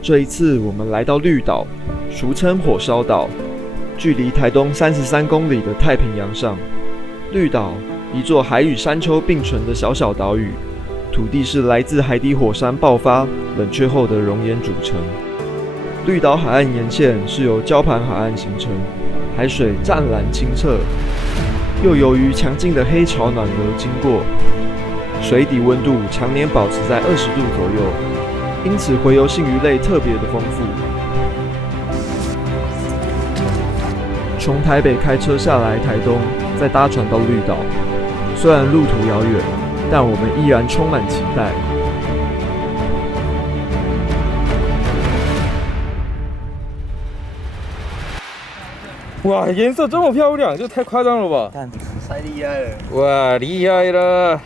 这一次我们来到绿岛，俗称火烧岛，距离台东33公里的太平洋上。绿岛，一座海与山丘并存的小小岛屿，土地是来自海底火山爆发冷却后的熔岩组成。绿岛海岸沿线是由礁盘海岸形成，海水湛蓝清澈，又由于强劲的黑潮暖流经过，水底温度常年保持在20度左右，因此洄游性鱼类特别的丰富。从台北开车下来台东，再搭船到绿岛，虽然路途遥远，但我们依然充满期待。哇，颜色这么漂亮，这太夸张了吧！太厉害了！哇，厉害了！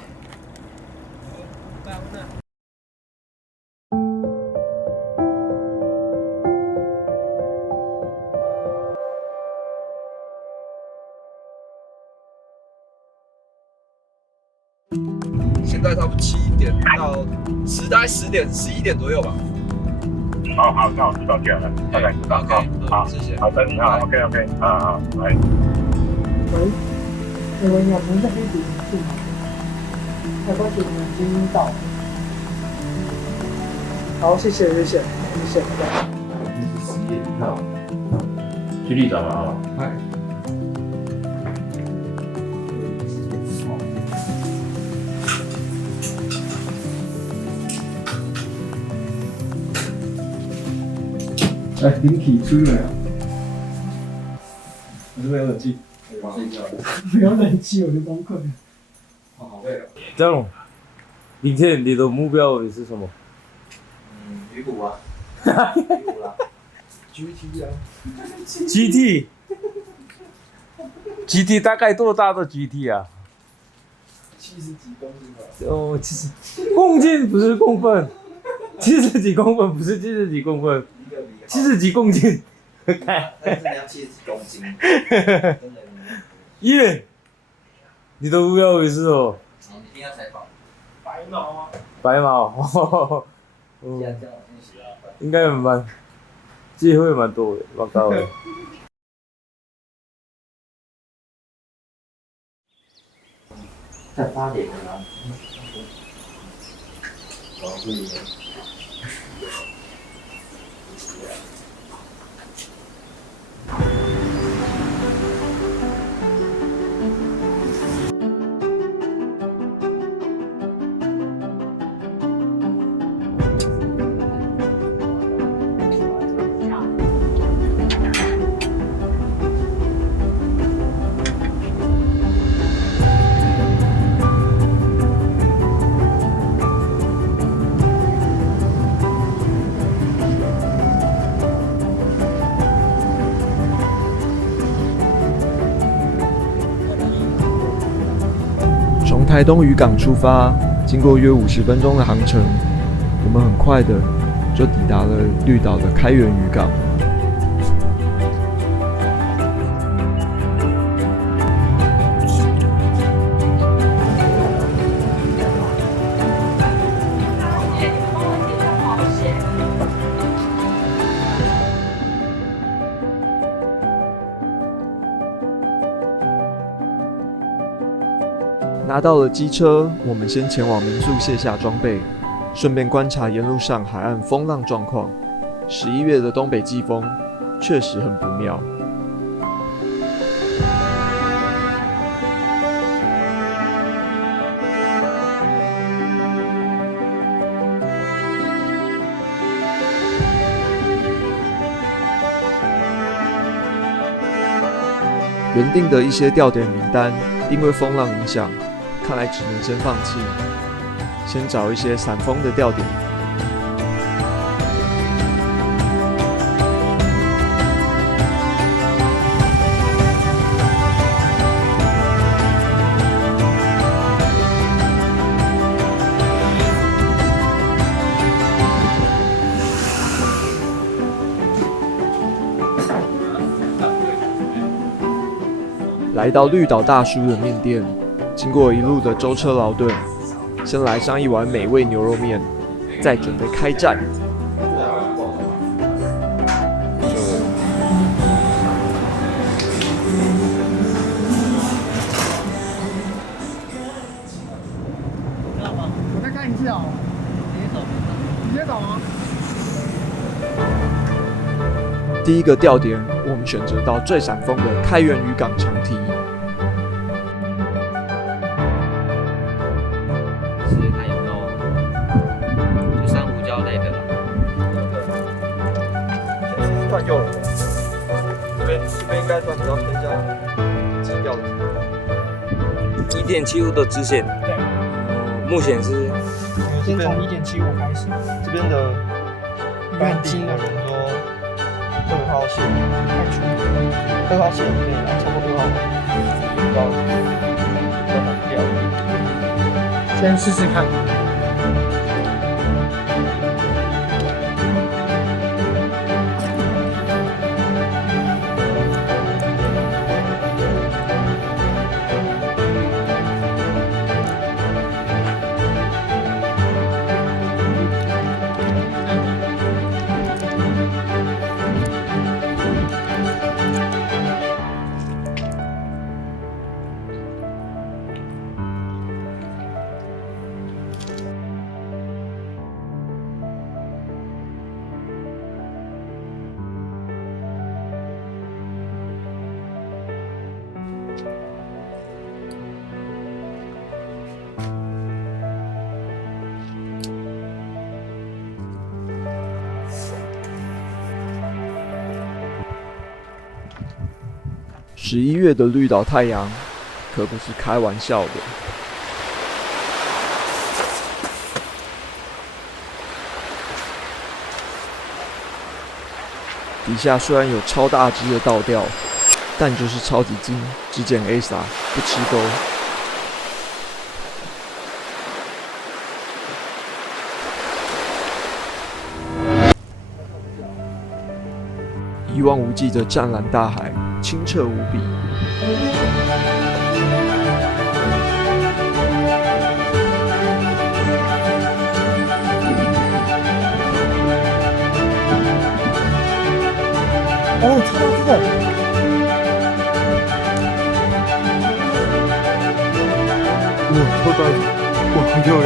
现在差不多7点到大概10点、11点左右吧。好，那我知道这样了，大概知道。OK， 好，谢谢。好的，你好 ，OK， 好，来。喂，你好，您在黑底是吗？很抱歉，我们已经到。好，谢谢，拜拜。去绿岛嘛，嗨。来，灵体出来啊！我这边有冷气，可以睡觉了。没有冷气，我就崩溃了。好累哦。张龙，明天你的目标是什么？鱼骨啊。鱼骨啦。GT 啊。GT 大概多大的 GT 啊70几公斤吧。哦，70公斤不是公分，70几公分不是70几公分，70几公斤。但是你要70几公斤，真的。耶！你的目标是什么？你一定要采访。白毛啊。白毛。这样我先洗啊。应该机会蛮多的，蛮高的。在8点了啊。从台东渔港出发，经过约50分钟的航程，我们很快的就抵达了绿岛的开元渔港。拿到了机车，我们先前往民宿卸下装备，顺便观察沿路上海岸风浪状况。11月的东北季风确实很不妙。原定的一些钓点名单，因为风浪影响，看来只能先放弃，先找一些闪风的钓点。来到绿岛大叔的面店，经过一路的舟车劳顿，先来上一碗美味牛肉面，再准备开战。看一次哦。直接走吗？第一个钓点，我们选择到最闪风的开元渔港长堤。试试看有没有就珊瑚礁类的啦。先试试看诱饵。这边应该算比较偏向直钓的。1.75的直线。对。目前是先从1.75开始。这边的很轻的人说2号线太粗，2号线对，超过2号比较难钓。先试试看。11月的绿岛太阳可不是开玩笑的。底下虽然有超大只的倒钓，但就是超级精，只捡 A 撒，不吃钩。一望无际的湛蓝大海，清澈无比。哦，超大只的！哇，超大只！哇，很漂亮，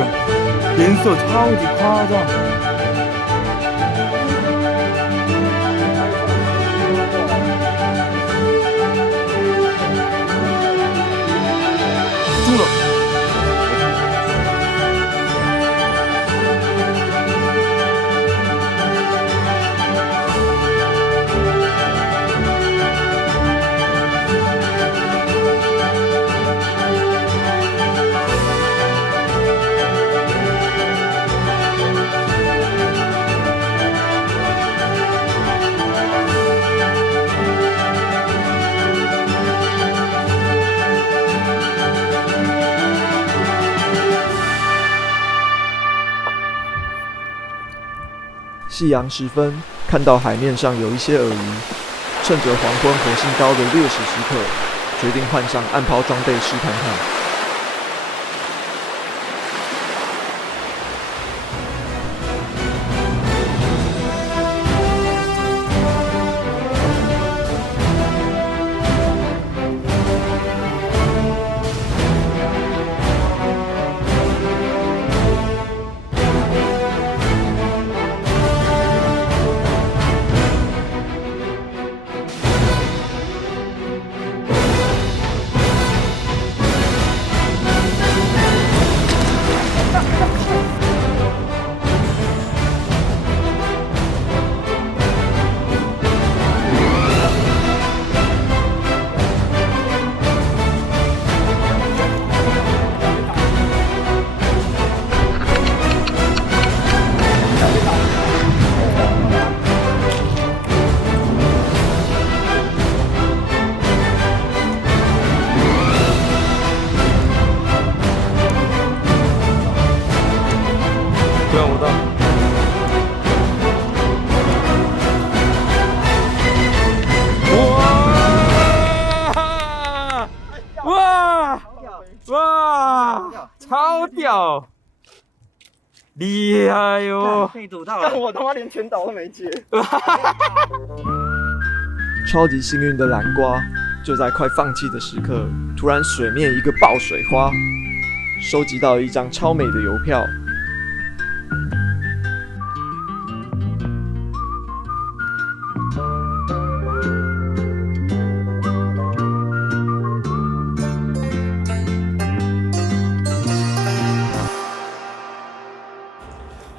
颜色超级夸张。猪了！夕阳时分，看到海面上有一些鳄鱼，趁着黄昏火星高的劣势时刻，决定换上暗抛装备试看看。看不到。哇！哇！超屌！厉害哟！被堵到了，我他妈连全岛都没接。超级幸运的蓝瓜，就在快放弃的时刻，突然水面一个爆水花，收集到了一张超美的邮票，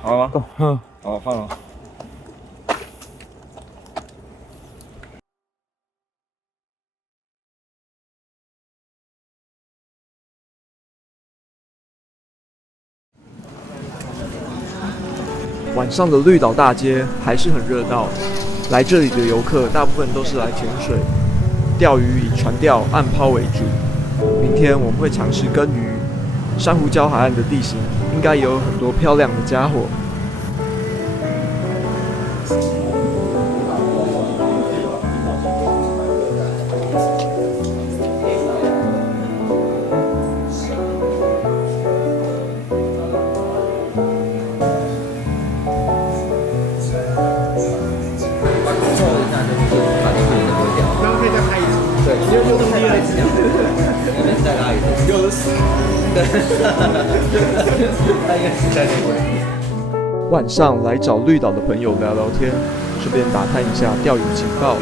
好了吗？嗯，好，放了。晚上的绿岛大街还是很热闹，来这里的游客大部分都是来潜水、钓鱼，以船钓、岸抛为主。明天我们会尝试耕鱼，珊瑚礁海岸的地形应该也有很多漂亮的家伙。晚上来找绿岛的朋友聊聊天，顺便打探一下钓鱼情报。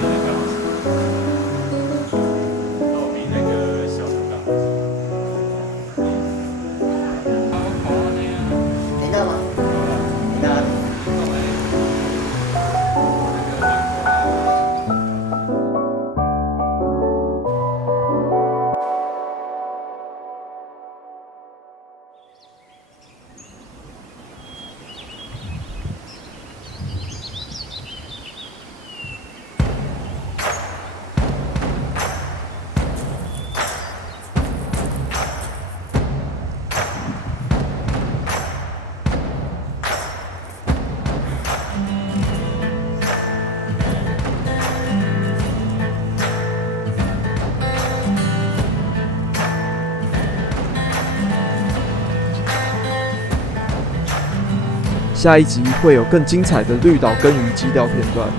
下一集会有更精彩的绿岛耕鱼矶钓片段，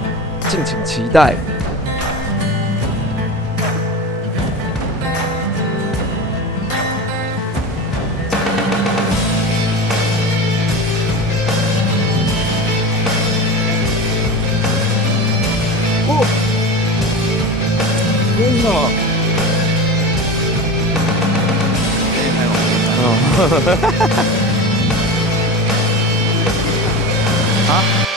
敬请期待。天哪！啊！